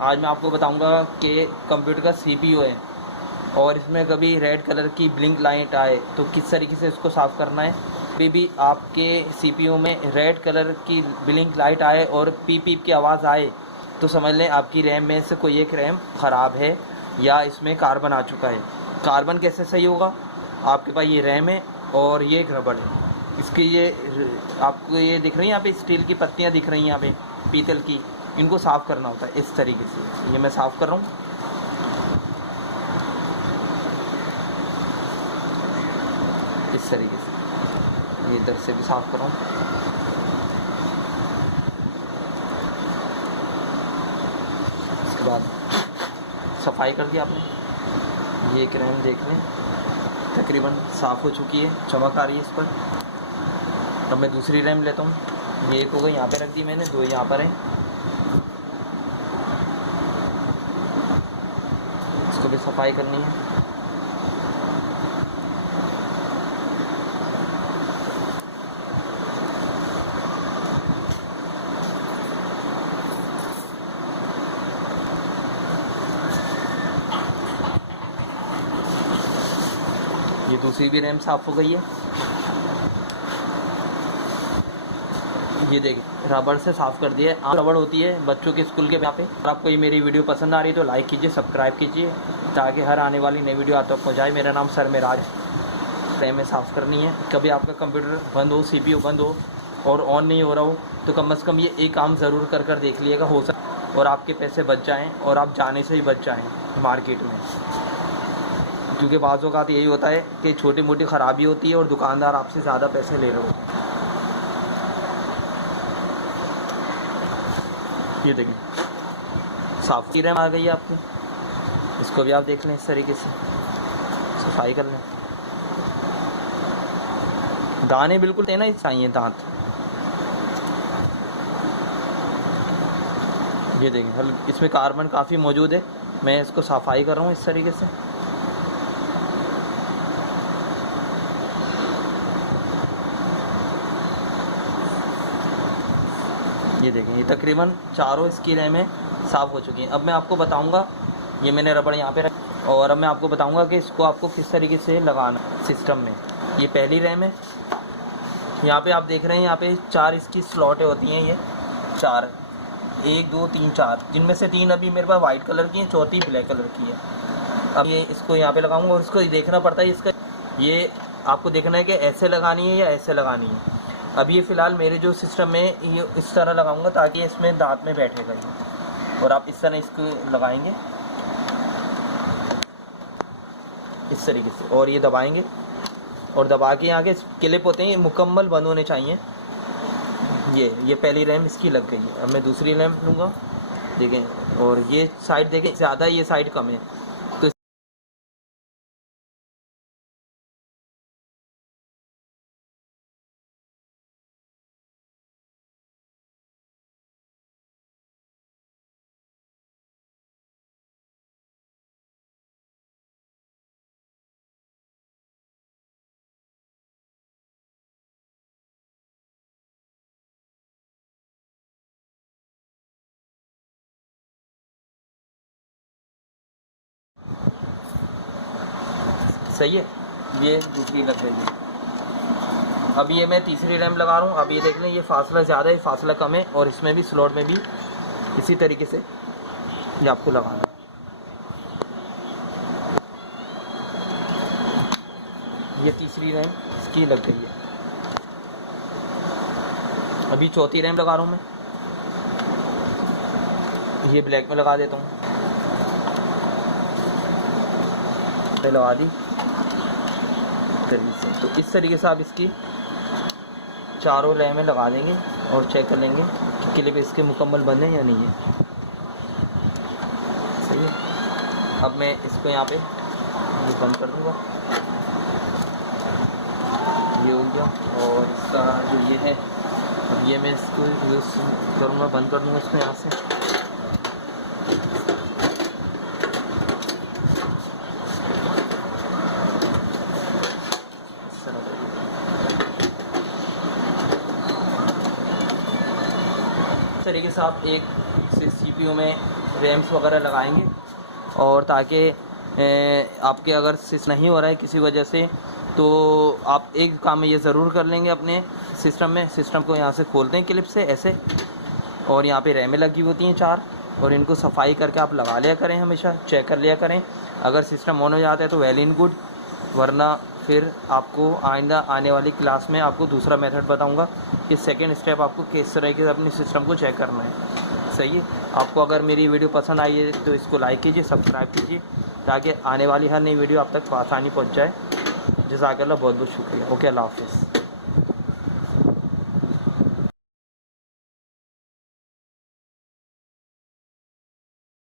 आज मैं आपको बताऊंगा कि कंप्यूटर का सीपीयू है और इसमें कभी रेड कलर की ब्लिंक लाइट आए तो किस तरीके से इसको साफ़ करना है। कभी भी आपके सीपीयू में रेड कलर की ब्लिंक लाइट आए और पीप पीप की आवाज़ आए तो समझ लें आपकी रैम में से कोई एक रैम ख़राब है या इसमें कार्बन आ चुका है। कार्बन कैसे सही होगा? आपके पास ये रैम है और ये एक रबड़ है। इसकी ये आपको ये दिख रही है यहाँ पे स्टील की पत्तियाँ दिख रही हैं यहाँ पे पीतल की, इनको साफ़ करना होता है इस तरीके से। ये मैं साफ़ कर रहा हूँ। इस तरीके से ये इधर से भी साफ़ कर रहा हूँ। इसके बाद सफाई कर दी आपने। ये एक रैम देख लें तकरीबन साफ़ हो चुकी है, चमक आ रही है इस पर। अब मैं दूसरी रैम लेता हूँ। ये एक हो गई, यहाँ पे रख दी मैंने, दो यहाँ पर है। इसको भी सफाई करनी है। ये दूसरी भी रैम साफ़ हो गई है। ये देखिए रबड़ से साफ़ कर दिया है। आम रबड़ होती है बच्चों के स्कूल के यहाँ पे। अगर आपको ये मेरी वीडियो पसंद आ रही है तो लाइक कीजिए, सब्सक्राइब कीजिए ताकि हर आने वाली नई वीडियो आप तक पहुँचाए। मेरा नाम सर मेराज। रैम में साफ़ करनी है। कभी आपका कंप्यूटर बंद हो, सीपीयू बंद हो और ऑन नहीं हो रहा हो तो कम से कम ये एक काम ज़रूर कर देखिएगा, हो सकता और आपके पैसे बच जाएँ और आप जाने से ही बच जाएँ मार्केट में। क्योंकि बाज़ औक़ात यही होता है कि छोटी मोटी ख़राबी होती है और दुकानदार आपसे ज़्यादा पैसे ले रहे होते हैं। ये देखिए साफ़ की रैम आ गई है आपकी। इसको भी आप देख लें, इस तरीके से सफाई कर लें। दाने बिल्कुल देना ही चाहिए, दांत। ये देखिए इसमें कार्बन काफ़ी मौजूद है। मैं इसको सफाई कर रहा हूँ इस तरीके से। ये देखें ये तकरीबन चारों इसकी रैमें साफ़ हो चुकी हैं। अब मैं आपको बताऊंगा, ये मैंने रबड़ यहाँ पे रखी और अब मैं आपको बताऊंगा कि इसको आपको किस तरीके से लगाना सिस्टम में। ये पहली रैम है। यहाँ पे आप देख रहे हैं यहाँ पे 4 इसकी स्लॉटें होती हैं। ये 4, 1 2 3 4, जिनमें से 3 अभी मेरे पास वाइट कलर की हैं, चौथी ब्लैक कलर की है। अब ये इसको यहाँ पे लगाऊंगा और इसको देखना पड़ता है इसका, ये आपको देखना है कि ऐसे लगानी है या ऐसे लगानी है। अब ये फ़िलहाल मेरे जो सिस्टम में ये इस तरह लगाऊंगा ताकि इसमें दांत में बैठेगा ये। और आप इस तरह इसको लगाएंगे इस तरीके से और ये दबाएंगे और दबा के यहाँ के क्लिप होते हैं, ये मुकम्मल बंद होने चाहिए। ये पहली रैम इसकी लग गई है। अब मैं दूसरी रैम लूँगा, देखें, और ये साइड देखें ज़्यादा, ये साइड कम है। तो सही है, ये दूसरी लग गई है। अब ये मैं तीसरी रैम लगा रहा हूँ। अब ये देख लें ये फासला ज़्यादा है, फासला कम है और इसमें भी स्लॉट में भी इसी तरीके से ये आपको लगाना है। ये तीसरी रैम इसकी लग गई है। अभी चौथी रैम लगा रहा हूँ मैं। ये ब्लैक में लगा देता हूँ, लगा दी तरीके से। तो इस तरीके से आप इसकी चारों रैमें लगा देंगे और चेक कर लेंगे कि क्लिप इसके मुकम्मल बंद है या नहीं है। सही है। अब मैं इसको यहाँ पे ये बंद कर दूँगा। ये हो गया और इसका जो ये है, अब ये मैं इसको यूज़ करूँगा, बंद कर दूँगा इसको यहाँ से। तरीके से आप एक से सीपीयू में रैम्स वगैरह लगाएंगे, और ताकि आपके अगर सिस्टम नहीं हो रहा है किसी वजह से, तो आप एक काम ये ज़रूर कर लेंगे अपने सिस्टम में। सिस्टम को यहाँ से खोलते हैं क्लिप से ऐसे, और यहाँ पे रैमें लगी होती हैं 4, और इनको सफाई करके आप लगा लिया करें, हमेशा चेक कर लिया करें। अगर सिस्टम ऑन हो जाता है तो वेल इन गुड, वरना फिर आपको आइंदा आने वाली क्लास में आपको दूसरा मेथड बताऊंगा कि सेकंड स्टेप आपको किस तरीके से अपने सिस्टम को चेक करना है। सही है। आपको अगर मेरी वीडियो पसंद आई है तो इसको लाइक कीजिए, सब्सक्राइब कीजिए, ताकि आने वाली हर नई वीडियो आप तक आसानी पहुँच जाए। जज़ाकल्लाह, बहुत बहुत शुक्रिया। ओके, अल्लाह हाफ़िज़।